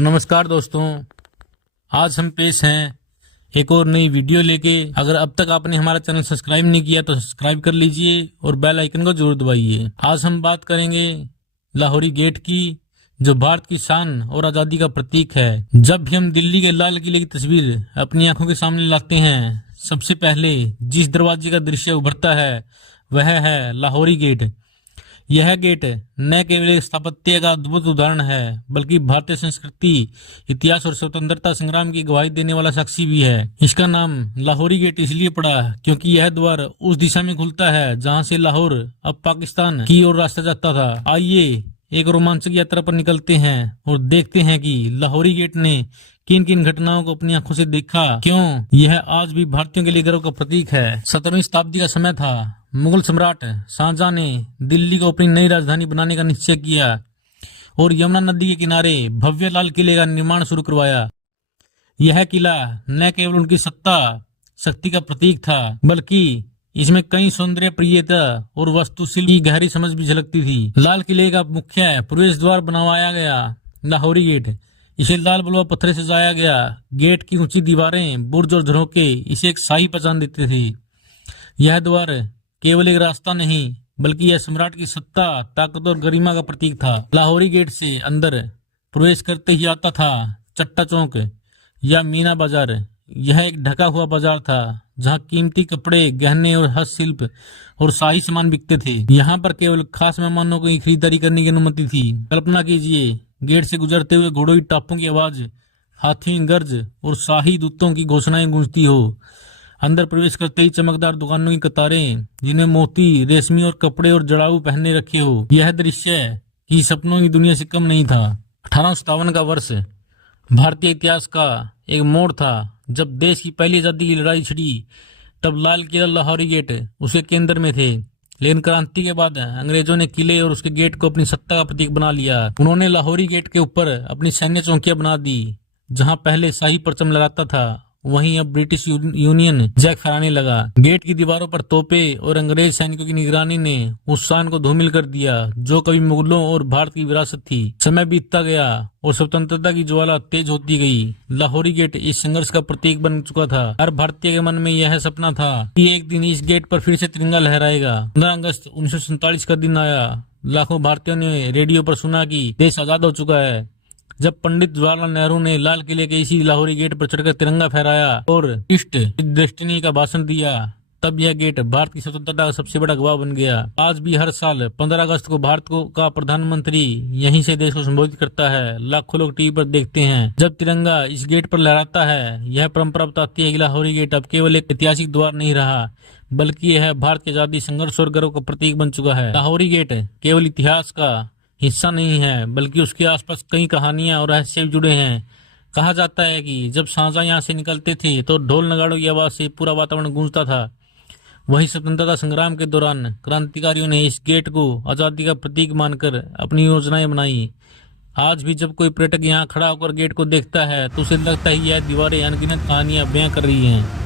तो नमस्कार दोस्तों, आज हम पेश हैं एक और नई वीडियो लेके। अगर अब तक आपने हमारा चैनल सब्सक्राइब नहीं किया तो सब्सक्राइब कर लीजिए और बेल आइकन को जरूर दबाइए। आज हम बात करेंगे लाहौरी गेट की, जो भारत की शान और आज़ादी का प्रतीक है। जब भी हम दिल्ली के लाल किले की तस्वीर अपनी आंखों के सामने लाते हैं, सबसे पहले जिस दरवाजे का दृश्य उभरता है वह है लाहौरी गेट। यह गेट न केवल एक स्थापत्य का अद्भुत उदाहरण है, बल्कि भारतीय संस्कृति, इतिहास और स्वतंत्रता संग्राम की गवाही देने वाला साक्षी भी है। इसका नाम लाहौरी गेट इसलिए पड़ा क्योंकि यह द्वार उस दिशा में खुलता है जहां से लाहौर अब पाकिस्तान की ओर रास्ता जाता था। आइए एक रोमांचक यात्रा पर निकलते हैं और देखते हैं कि लाहौरी गेट ने किन किन घटनाओं को अपनी आंखों से देखा, क्यों यह आज भी भारतीयों के लिए गर्व का प्रतीक है। 17वीं शताब्दी का समय था। मुगल सम्राट शाहजहां ने दिल्ली को अपनी नई राजधानी बनाने का निश्चय किया और यमुना नदी के किनारे भव्य लाल किले का निर्माण शुरू करवाया। यह किला न केवल उनकी सत्ता शक्ति का प्रतीक था, बल्कि इसमें कई सौंदर्य प्रियता और वास्तुशिल्प की गहरी समझ भी झलकती थी। लाल किले का मुख्य प्रवेश द्वार बनवाया गया लाहौरी गेट। इसे लाल बलुआ पत्थर से सजाया गया। गेट की ऊंची दीवारें, बुर्ज और झरोके इसे एक शाही पहचान देते थे। यह द्वार केवल एक रास्ता नहीं, बल्कि यह सम्राट की सत्ता, ताकत और गरिमा का प्रतीक था। लाहौरी गेट से अंदर प्रवेश करते ही आता था चट्टा चौक या मीना बाजार। यह एक ढका हुआ बाजार था जहां कीमती कपड़े, गहने और हस्तशिल्प और शाही सामान बिकते थे। यहाँ पर केवल खास मेहमानों को ही खरीदारी करने की अनुमति थी। कल्पना कीजिए, गेट से गुजरते हुए घोड़ों की टापों की आवाज, हाथी गर्ज और शाही दूतों की घोषणाएं गूंजती हो। अंदर प्रवेश करते ही चमकदार दुकानों की कतारें, जिन्हें मोती, रेशमी और कपड़े और जड़ाऊ पहने रखे हो। यह दृश्य की सपनों की दुनिया से कम नहीं था। 1857 का वर्ष भारतीय इतिहास का एक मोड़ था। जब देश की पहली आजादी की लड़ाई छिड़ी, तब लाल किला, लाहौरी गेट उसके केंद्र में थे। लेकिन क्रांति के बाद अंग्रेजों ने किले और उसके गेट को अपनी सत्ता का प्रतीक बना लिया। उन्होंने लाहौरी गेट के ऊपर अपनी सैन्य चौकियां बना दी। जहां पहले शाही परचम लगाता था, वहीं अब ब्रिटिश यूनियन जैक फहराने लगा। गेट की दीवारों पर तोपे और अंग्रेज सैनिकों की निगरानी ने उस शान को धूमिल कर दिया जो कभी मुगलों और भारत की विरासत थी। समय बीतता गया और स्वतंत्रता की ज्वाला तेज होती गई। लाहौरी गेट इस संघर्ष का प्रतीक बन चुका था। हर भारतीय के मन में यह सपना था कि एक दिन इस गेट पर फिर से तिरंगा लहराएगा। 15 अगस्त 1947 का दिन आया। लाखों भारतीयों ने रेडियो पर सुना कि देश आजाद हो चुका है। जब पंडित जवाहरलाल नेहरू ने लाल किले के इसी लाहौरी गेट पर चढ़कर तिरंगा फहराया और ईस्ट डेस्टिनी का भाषण दिया, तब यह गेट भारत की स्वतंत्रता का सबसे बड़ा गवाह बन गया। आज भी हर साल 15 अगस्त को भारत का प्रधानमंत्री यहीं से देश को संबोधित करता है। लाखों लोग टीवी पर देखते हैं जब तिरंगा इस गेट पर लहराता है। यह परंपरा बताती है कि लाहौरी गेट अब केवल एक ऐतिहासिक द्वार नहीं रहा, बल्कि यह भारत की आजादी, संघर्ष और गर्व का प्रतीक बन चुका है। लाहौरी गेट केवल इतिहास का हिस्सा नहीं है, बल्कि उसके आसपास कई कहानियां और रहस्य जुड़े हैं। कहा जाता है कि जब शाहजहां यहाँ से निकलते थे तो ढोल नगाड़ों की आवाज से पूरा वातावरण गूंजता था। वहीं स्वतंत्रता संग्राम के दौरान क्रांतिकारियों ने इस गेट को आजादी का प्रतीक मानकर अपनी योजनाएं बनाई। आज भी जब कोई पर्यटक यहाँ खड़ा होकर गेट को देखता है तो उसे लगता है यह दीवारें अनगिनत कहानियां बयां कर रही हैं।